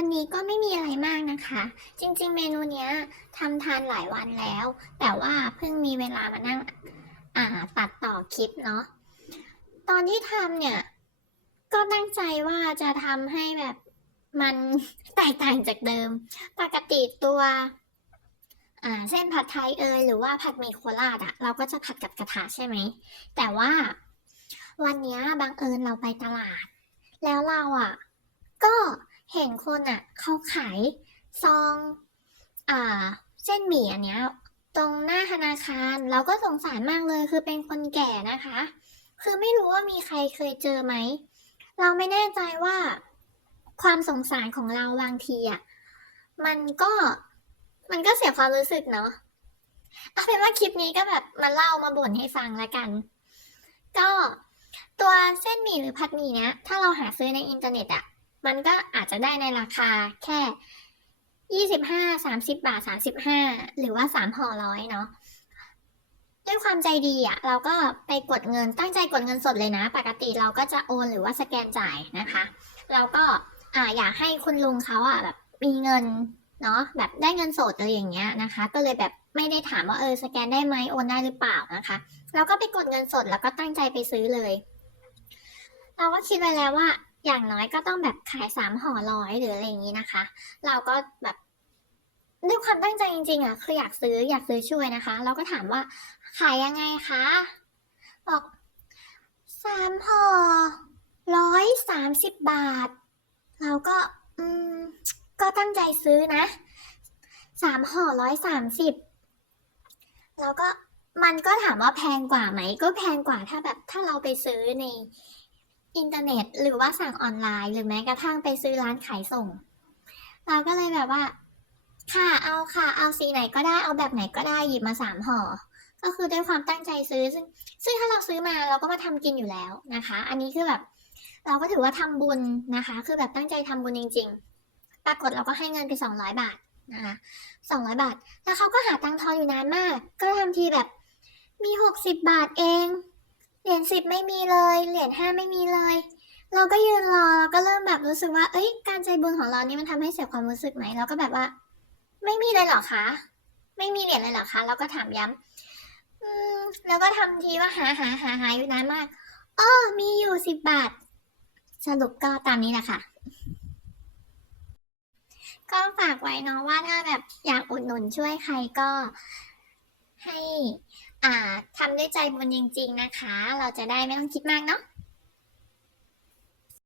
วันนี้ก็ไม่มีอะไรมากนะคะ จริงๆ เมนูเนี้ยทำทานหลายวันแล้ว แต่ว่าเพิ่งมีเวลามานั่งอ่าตัดต่อคลิปเนาะตอนที่ทำเนี่ย ก็ตั้งใจว่าจะทำให้แบบมันแตกต่างจากเดิม ปกติตัวอ่าเส้นผัดไทยเอยหรือว่าผัดหมี่โคราชอะเราก็จะผัดกับกระทะใช่ไหม แต่ว่าวันนี้บังเอิญเราไปตลาด แล้วเราอะก็ เห็นคนอะเขาขายซองอ่าเส้นหมี่อันเนี้ยตรงหน้าธนาคารเราก็สงสารมากเลยคือเป็นคนแก่นะคะ คือไม่รู้ว่ามีใครเคยเจอไหม เราไม่แน่ใจว่า ความสงสารของเราบางทีอะมันก็มันก็เสียความรู้สึกเนาะเอาเป็นว่าคลิปนี้ก็แบบมาเล่ามาบ่นให้ฟังละกัน ก็ตัวเส้นหมี่หรือผัดหมี่เนี้ยถ้าเราหาซื้อในอินเทอร์เน็ตอะ มันก็อาจจะได้ในราคาแค่ยี่สิบห้าสามสิบบาทสามสิบห้าหรือว่าสามห่อร้อยเนาะด้วยความใจดีอะเราก็ไปกดเงินตั้งใจกดเงินสดเลยนะ ปกติเราก็จะโอนหรือว่าสแกนจ่ายนะคะ เราก็อ่าอยากให้คุณลุงเขาอะแบบมีเงินเนาะแบบได้เงินสดอะไรอย่างเงี้ยนะคะ ก็เลยแบบไม่ได้ถามว่าเออสแกนได้ไหมโอนได้หรือเปล่านะคะ เราก็ไปกดเงินสดแล้วก็ตั้งใจไปซื้อเลย เราก็คิดไว้แล้วว่า อย่างน้อยก็ต้องแบบขายสามห่อร้อยหรืออะไรอย่างนี้นะคะ เราก็แบบด้วยความตั้งใจจริงๆอะคืออยากซื้ออยากซื้อช่วยนะคะ เราก็ถามว่าขายยังไงคะบอกสามห่อร้อยสามสิบบาท เราก็อืมก็ตั้งใจซื้อนะสามห่อร้อยสามสิบแล้วก็มันก็ถามว่าแพงกว่าไหม ก็แพงกว่าถ้าแบบถ้าเราไปซื้อใน อินเทอร์เน็ต หรือว่าสั่งออนไลน์ หรือแม้กระทั่งไปซื้อร้านขายส่ง เราก็เลยแบบว่า ค่ะเอาค่ะ เอาสีไหนก็ได้เอาแบบไหนก็ได้หยิบมาสามห่อก็คือด้วยความตั้งใจซื้อซึ่ง ซึ่งถ้าเราซื้อมาเราก็มาทำกินอยู่แล้วนะคะ อันนี้คือแบบ เราก็ถือว่าทำบุญนะคะ คือแบบตั้งใจทำบุญจริง ๆ ปรากฏเราก็ให้เงินไปสองร้อยบาทนะคะสองร้อยบาท แล้วเขาก็หาตังทอนอยู่นานมาก ก็ทำทีแบบมีหกสิบบาทเอง เหรียญสิบไม่มีเลย เหรียญห้าไม่มีเลย เราก็ยืนรอแล้วก็เริ่มแบบรู้สึกว่า เอ้ย การใจบุญของเรานี่มันทำให้เสียความรู้สึกไหมเราก็แบบว่า ไม่มีเลยเหรอคะ ไม่มีเหรียญเลยเหรอคะ เราก็ถามย้ำอืม แล้วก็ทำทีว่าหาหาหาหาอยู่นานมากอ้อมีอยู่สิบบาท สรุปก็ตามนี้แหละค่ะก็ฝากไว้เนาะว่าถ้าแบบอยากอุดหนุนช่วยใครก็ ให้อ่าทำด้วยใจบุญจริง ๆ นะคะ เราจะได้ไม่ต้องคิดมากเนาะ